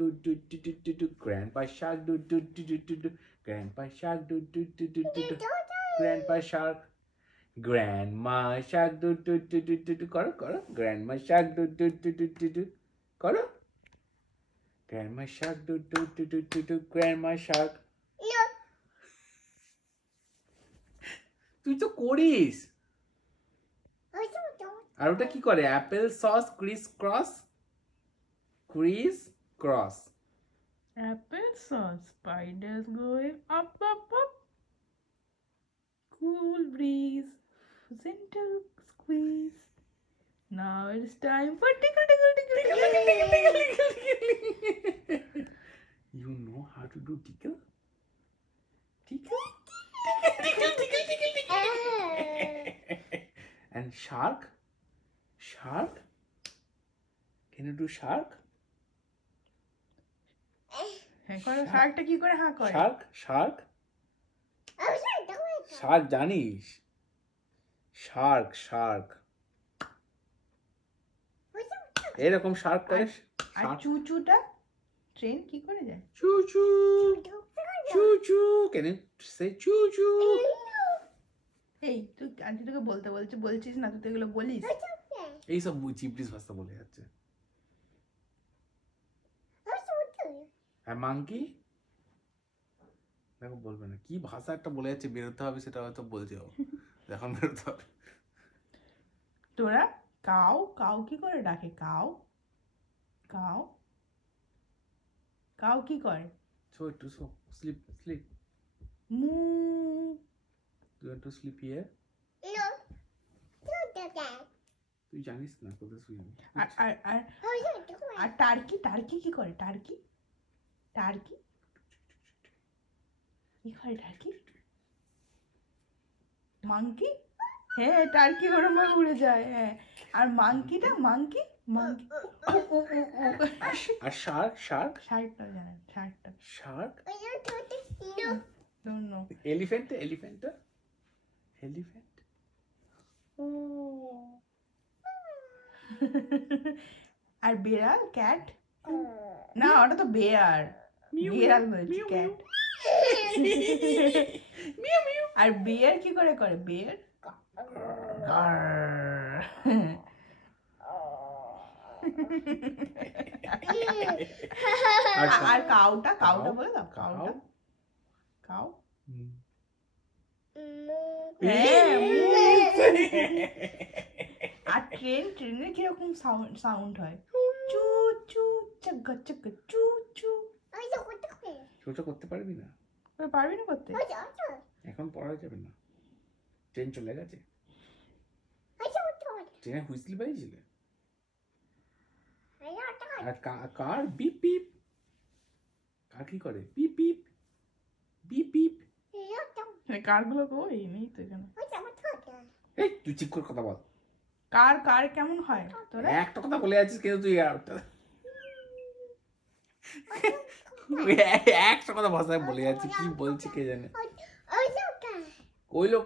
do do do do do do. Grandpa shark do do do do do do. Grandpa shark do do do do do do. Grandpa shark. Grandma shark do do do do do do. করো করো. Grandma shark do do do do do do. করো. Grandma shark do do do do do do. Grandma shark. তুই তো করিস। আর ওটা কি করে? Apple sauce Chris cross Chris cross. Apple sauce, spiders going up, up, up. Cool breeze, gentle squeeze. Now it's time for tickle, tickle, tickle, tickle. You know how to do tickle? Tickle? Tickle, tickle, tickle, tickle. And shark? Shark? Can you do shark? হ্যাঁ করো, শার্কটা কি করে হ্যাঁ করে? Shark? Shark? Shark জানিস? Shark, shark. এরকম Shark করে। আর চুচুটা train কি করে যায়? চু চু চু চু। Can you say চু চু? এই তুই আন্টি তোকে বলতে বলছিস না, তুই তো এগুলো বলিস। এইসব চিপড়িস ভাষা বলে যাচ্ছে। আর মাঙ্কি? দেখো বলবে না কি ভাষা একটা বলে যাচ্ছে, বেরোতে হবে সেটা হয়তো বলছে ও। এখন বেরোতে হবে। তোরা কাউ কাউ কি করে ডাকে? কাউ কাউ কাউ কি করে? So to so sleep sleep. মু You want to sleep here? তুই জানিস না কোথায় শুয়ে? আর আর আর আর টার্কি টার্কি কি করে? টার্কি টার্কি কি করে? Turkey monkey? হ্যাঁ টার্কি ওরম ভাবে উড়ে যায়। হ্যাঁ আর মাঙ্কিটা মাঙ্কি মাঙ্কি আর শার্ক শার্ক শার্টটা জানেন? শার্টটা shark don't know. Elephant elephant elephant ও আর বিড়াল ক্যাট? না ওটা তো বেয়ার, বিড়াল বলছি ক্যাট। আর বিয়ার কি করে করে? বিয়ার আর কাউটা কাউটা বলে দাও। কাউটা কাউ আর ট্রেনের কিরকম সাউন্ড হয়? চু চু চাকা চাকা চু চু। ওটা করতে পারবি না? পারবি না করতে? এখন পড়া যাবে না, ট্রেন চলে গেছে। ট্রেনে হুইসল বাজিয়েছিলে? আর কার বিপ বিপ, কার কি করে? Beep beep beep beep. কারগুলো কই নেই তো এখানে। এই তুই ঠিক করে কথা বল। কার কার কেমন হয়? তোরা একটা কথা বলে যাচ্ছিস কিন্তু তুই একটা কথা ভাষায় বলে যাচ্ছিস, কি বলছি কে জানে। ওই লোক